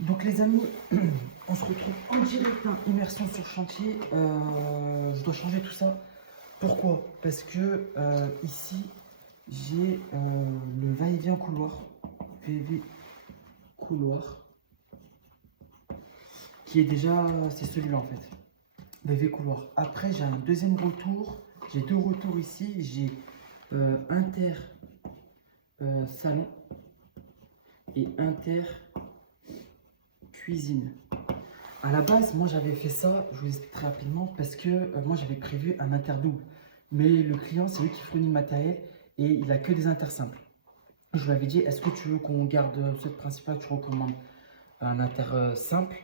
Donc les amis, on se retrouve en direct, hein, immersion sur chantier. Je dois changer tout ça. Pourquoi? Parce que ici, j'ai le va-et-vient couloir, VV couloir, qui est déjà, c'est celui-là en fait, VV couloir. Après, j'ai un deuxième retour, j'ai deux retours ici, j'ai inter salon et inter cuisine. À la base, moi j'avais fait ça, je vous explique très rapidement, parce que moi j'avais prévu un interdouble. Mais le client, c'est lui qui fournit le matériel et il a que des inters simples. Je lui avais dit, est-ce que tu veux qu'on garde ce principe-là, tu recommandes un inter simple,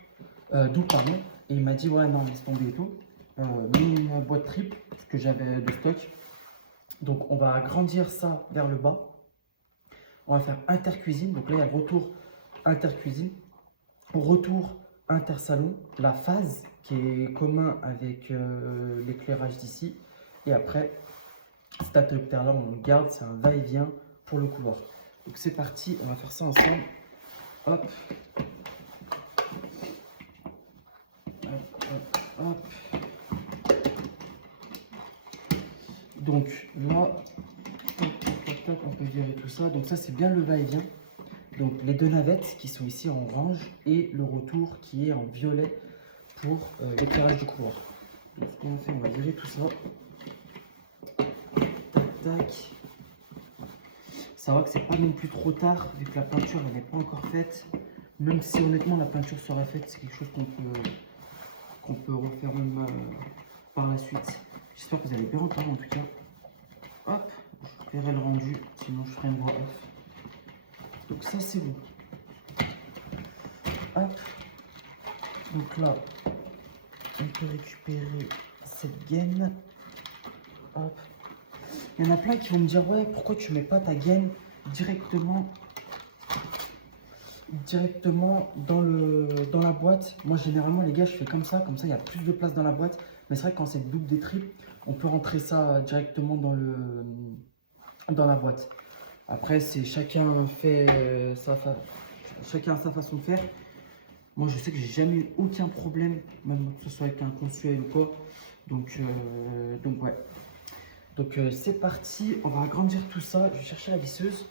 double, pardon. Et il m'a dit, ouais, non, laisse tomber et tout. Mets une boîte triple, ce que j'avais de stock. Donc on va agrandir ça vers le bas. On va faire intercuisine, donc là il y a le retour intercuisine. Retour intersalon, la phase qui est commun avec l'éclairage d'ici. Et après, cet interrupteur là, on le garde, c'est un va-et-vient pour le couloir. Donc c'est parti, on va faire ça ensemble. Hop. Hop, hop, hop. Donc là, on peut virer tout ça. Donc ça, c'est bien le va-et-vient. Donc les deux navettes qui sont ici en orange et le retour qui est en violet pour l'éclairage du couloir. Donc ce qu'on va faire, on va virer tout ça. Tac, tac. Ça va que c'est pas non plus trop tard vu que la peinture elle n'est pas encore faite. Même si honnêtement la peinture sera faite, c'est quelque chose qu'on peut refaire même par la suite. J'espère que vous allez bien entendre en tout cas. Hop, je verrai le rendu, sinon je ferai une voix off. Donc ça c'est bon. Hop. Donc là, on peut récupérer cette gaine. Hop. Il y en a plein qui vont me dire, ouais, pourquoi tu mets pas ta gaine directement dans la boîte. Moi généralement les gars, je fais comme ça il y a plus de place dans la boîte. Mais c'est vrai que quand c'est double détrip, on peut rentrer ça directement dans la boîte. Après, c'est chacun fait chacun a sa façon de faire. Moi, je sais que j'ai jamais eu aucun problème, même que ce soit avec un consuel ou quoi. Donc ouais. Donc c'est parti, on va agrandir tout ça. Je vais chercher la visseuse.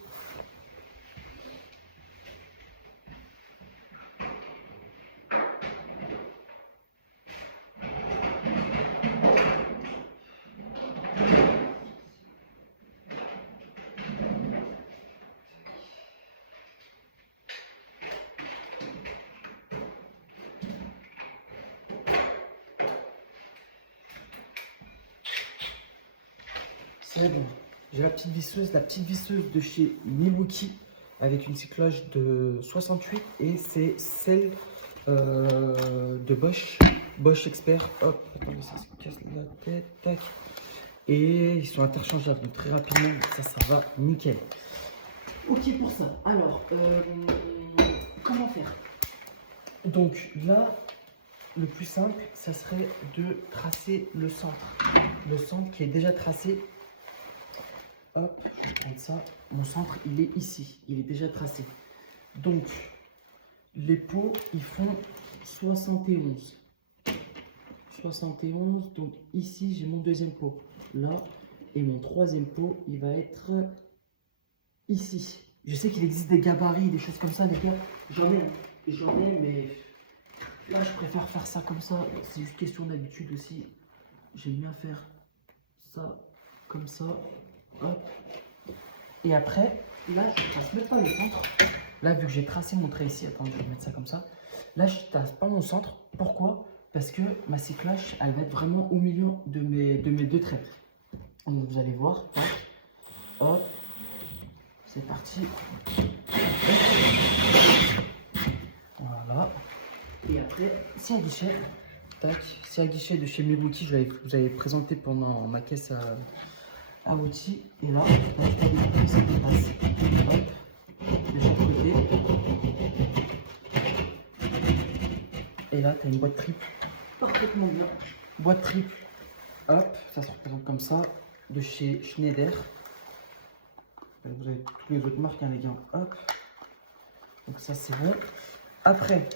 C'est bon. J'ai la petite visseuse de chez Milwaukee avec une cyclage de 68 et c'est celle de Bosch Expert. Hop, attendez, ça se casse la tête, tac. Et ils sont interchangeables, donc très rapidement, ça va nickel. Ok pour ça. Alors, comment faire? Donc là, le plus simple, ça serait de tracer le centre. Le centre qui est déjà tracé. Hop, je vais prendre ça. Mon centre, il est ici. Il est déjà tracé. Donc, les pots, ils font 71. 71. Donc, ici, j'ai mon deuxième pot. Là. Et mon troisième pot, il va être ici. Je sais qu'il existe des gabarits, des choses comme ça, les gars. J'en ai, mais là, je préfère faire ça comme ça. C'est juste question d'habitude aussi. J'aime bien faire ça, comme ça. Hop. Et après, là, je ne trace même pas le centre. Là, vu que j'ai tracé mon trait ici, attendez, je vais mettre ça comme ça. Là, je ne trace pas mon centre. Pourquoi? Parce que ma cyclage, elle va être vraiment au milieu de mes deux traits. Donc, vous allez voir. Tac. Hop. C'est parti. Voilà. Et après, c'est un guichet. Tac. C'est un guichet de chez Milwaukee. Je vous avais présenté pendant ma caisse à outils. Et là, je vais ça dépasse. Hop. De chaque côté. Et là, tu as une boîte triple. Parfaitement bien. Boîte triple. Hop. Ça se représente comme ça. De chez Schneider. Vous avez toutes les autres marques, hein, les gars. Hop. Donc ça, c'est bon. Après,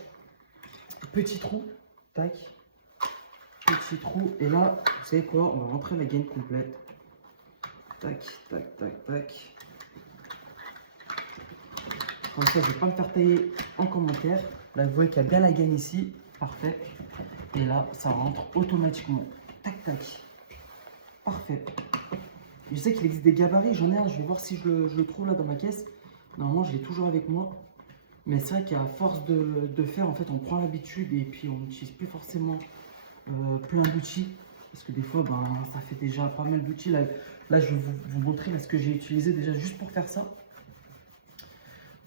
petit trou, tac, petit trou. Et là, vous savez quoi? On va rentrer la gaine complète. Tac, tac, tac, tac. Comme ça, je ne vais pas me faire tailler en commentaire. Là, vous voyez qu'il y a bien la gaine ici. Parfait. Et là, ça rentre automatiquement. Tac, tac. Parfait. Je sais qu'il existe des gabarits. J'en ai un. Je vais voir si je le trouve là dans ma caisse. Normalement, je l'ai toujours avec moi. Mais c'est vrai qu'à force de faire, en fait, on prend l'habitude et puis on n'utilise plus forcément plein d'outils. Parce que des fois, ben, ça fait déjà pas mal d'outils. Là, je vais vous montrer là, ce que j'ai utilisé déjà juste pour faire ça.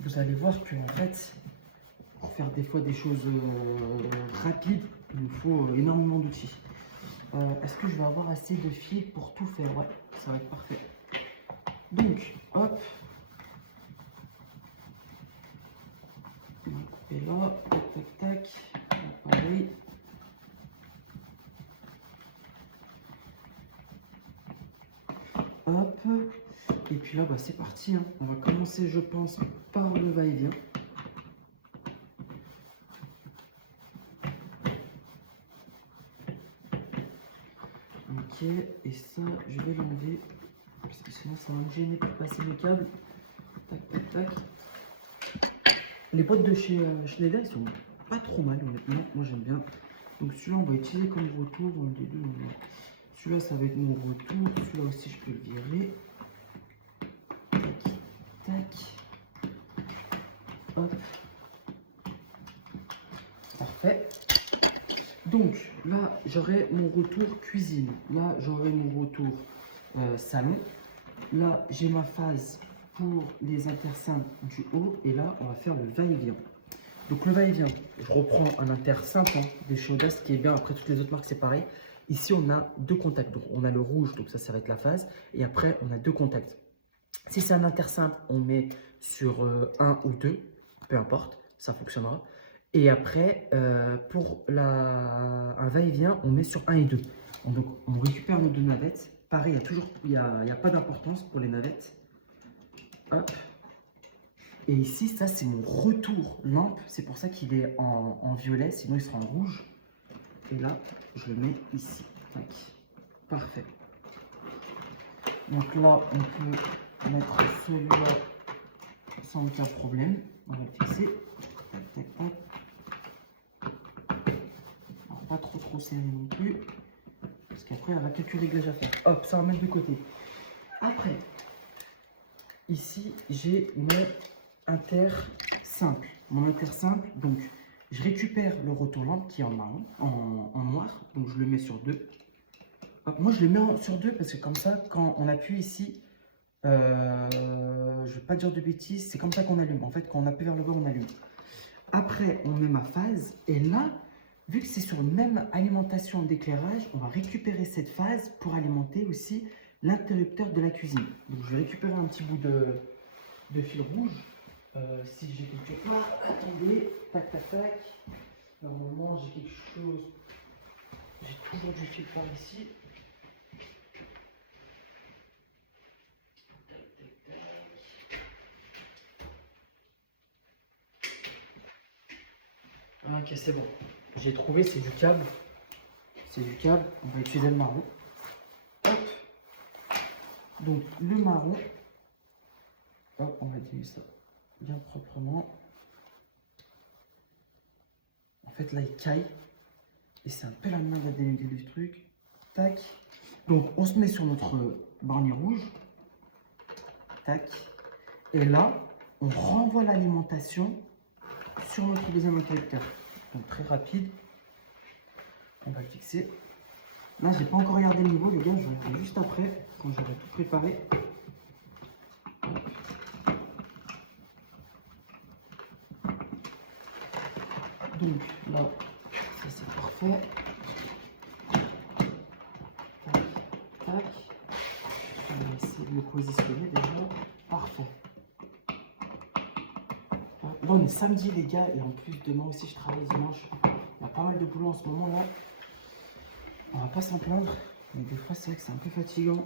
Vous allez voir que en fait, pour faire des fois des choses rapides, il nous faut énormément d'outils. Est-ce que je vais avoir assez de fils pour tout faire? Ouais, ça va être parfait. Donc, hop. Et là, tac, tac, tac. Pareil. Hop. Et puis là, bah, c'est parti. Hein. On va commencer, je pense, par le va-et-vient. Ok, et ça, je vais l'enlever. Parce que sinon, ça va me gêner pour passer le câble. Tac, tac, tac. Les boîtes de chez Schneider, ils sont pas trop mal, honnêtement. Moi, j'aime bien. Donc, celui-là, on va utiliser comme retour. Celui-là, ça va être mon retour. Celui-là aussi, je peux le virer. Tac. Hop. Parfait. Donc là, j'aurai mon retour cuisine. Là, j'aurai mon retour salon. Là, j'ai ma phase pour les intersimples du haut. Et là, on va faire le va-et-vient. Donc le va-et-vient, je reprends un intersimple hein, des chez Audace qui est bien. Après, toutes les autres marques, c'est pareil. Ici, on a deux contacts. Donc, on a le rouge, donc ça va être la phase. Et après, on a deux contacts. Si c'est un intersimple, on met sur 1 ou 2, peu importe, ça fonctionnera. Et après, pour un va-et-vient, on met sur 1 et 2. Donc, on récupère nos deux navettes. Pareil, il n'y a pas d'importance pour les navettes. Hop. Et ici, ça, c'est mon retour lampe. C'est pour ça qu'il est en violet, sinon il sera en rouge. Et là, je le mets ici. Tac. Parfait. Donc là, on peut mettre celui-là sans aucun problème. On va le fixer. Tac, tac, tac. Alors, pas trop serré non plus. Parce qu'après, il y aura quelques réglages à faire. Hop, ça va mettre de côté. Après, ici, j'ai mon intersimple. Mon intersimple, donc, je récupère le rotolampe qui est en marron, en noir. Donc, je le mets sur 2. Hop, moi, je le mets sur 2 parce que comme ça, quand on appuie ici, je ne vais pas dire de bêtises, c'est comme ça qu'on allume. En fait, quand on appuie vers le bas, on allume. Après, on met ma phase. Et là, vu que c'est sur une même alimentation d'éclairage, on va récupérer cette phase pour alimenter aussi l'interrupteur de la cuisine. Donc, je vais récupérer un petit bout de fil rouge. Si j'ai quelque part, attendez, tac, tac, tac. Normalement, j'ai quelque chose. J'ai toujours du fil par ici. Ok, c'est bon. J'ai trouvé, c'est du câble. C'est du câble. On va utiliser le marron. Hop. Donc, le marron. Hop, on va diluer ça bien proprement. En fait, là, il caille. Et c'est un peu la main à dénuder le truc. Tac. Donc, on se met sur notre barnier rouge. Tac. Et là, on renvoie l'alimentation sur notre deuxième interrupteur. Donc, très rapide. On va le fixer. Là, j'ai pas encore regardé le niveau, les gars. Je vais le faire juste après, quand j'aurai tout préparé. Donc, là, ça c'est parfait. Tac, tac. On va essayer de le positionner déjà. Parfait. Bon, on est samedi, les gars, et en plus, demain aussi, je travaille dimanche. Il y a pas mal de boulot en ce moment là. On va pas s'en plaindre, mais des fois, c'est vrai que c'est un peu fatigant.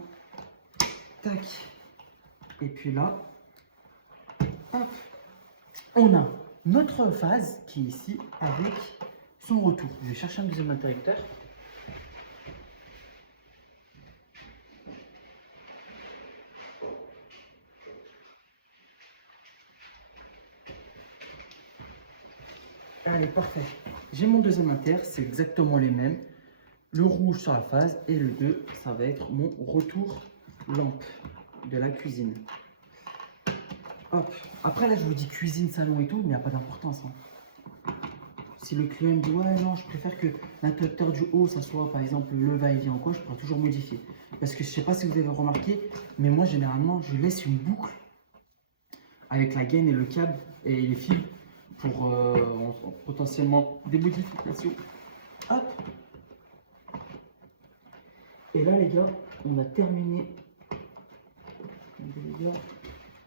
Tac. Et puis là, hop, on a notre phase qui est ici avec son retour. Je vais chercher un deuxième interrupteur. Allez, parfait. J'ai mon deuxième inter, c'est exactement les mêmes. Le rouge sur la phase et le 2, ça va être mon retour lampe de la cuisine. Hop. Après là, je vous dis cuisine, salon et tout, mais il n'y a pas d'importance. Hein. Si le client me dit ouais non, je préfère que l'interrupteur du haut, ça soit par exemple le va-et-vient ou quoi, je pourrais toujours modifier. Parce que je sais pas si vous avez remarqué, mais moi généralement, je laisse une boucle avec la gaine et le câble et les fils pour potentiellement des modifications. Hop. Et là les gars, on a terminé. Les gars,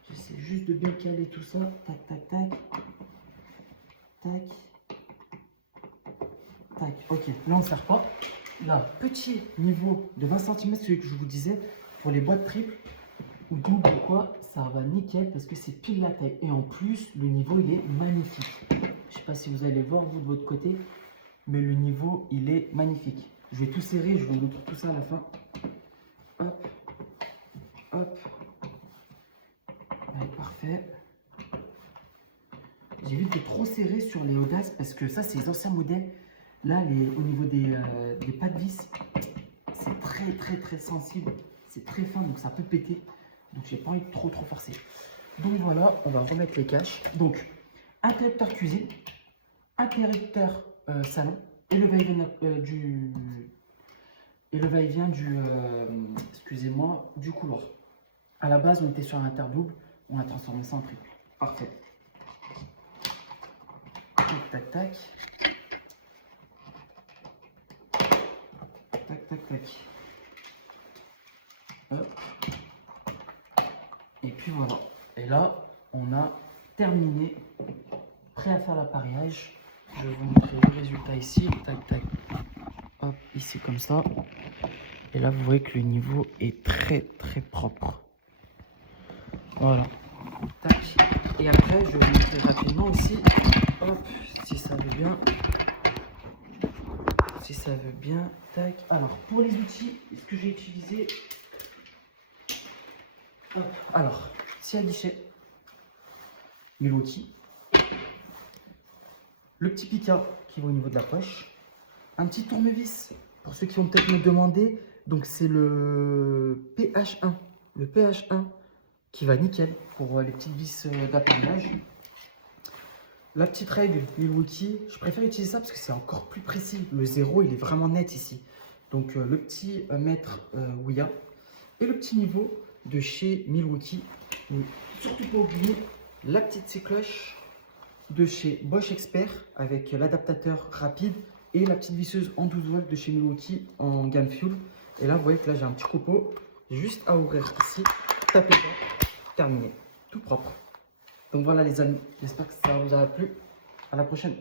j'essaie juste de bien caler tout ça. Tac, tac, tac. Tac. Tac. Ok, là on ne sert pas. Là, petit niveau de 20 cm, celui que je vous disais, pour les boîtes triples ou double ou quoi, ça va nickel parce que c'est pile la taille. Et en plus, le niveau il est magnifique. Je sais pas si vous allez voir vous de votre côté, mais le niveau il est magnifique. Je vais tout serrer, je vous montre tout ça à la fin. Hop, hop. Allez, parfait. J'évite de trop serrer sur les Audace parce que ça, c'est les anciens modèles. Là, au niveau des pas de vis, c'est très sensible. C'est très fin, donc ça peut péter. Donc, j'ai pas envie de trop forcer. Donc voilà, on va remettre les caches. Donc, interrupteur cuisine, interrupteur salon et le va-et-vient excusez-moi, du couloir. À la base, on était sur un inter double, on a transformé ça en triple. Parfait. Tac, tac, tac. Tac, tac, tac. Hop. Et puis voilà. Et là, on a terminé. Prêt à faire l'appareillage. Je vais vous montrer le résultat ici. Tac, tac. Hop, ici comme ça. Et là, vous voyez que le niveau est très propre. Voilà. Tac. Et après, je vais vous montrer rapidement aussi. Hop, si ça veut bien. Si ça veut bien. Tac. Alors, pour les outils, ce que j'ai utilisé. Hop. Alors, scie à guichet. Milwaukee. Le petit pica qui va au niveau de la poche. Un petit tournevis pour ceux qui vont peut-être me demander. Donc, c'est le PH1. Le PH1 qui va nickel pour les petites vis d'appareillage. La petite règle Milwaukee, je préfère utiliser ça parce que c'est encore plus précis. Le 0, il est vraiment net ici. Donc, le petit mètre Ouya et le petit niveau de chez Milwaukee. Donc, surtout pas oublier la petite scie-cloche de chez Bosch Expert avec l'adaptateur rapide et la petite visseuse en 12 volts de chez Milwaukee en gamme Fuel. Et là, vous voyez que là, j'ai un petit copeau juste à ouvrir ici, taper dedans, terminé, tout propre. Donc voilà les amis, j'espère que ça vous aura plu. À la prochaine.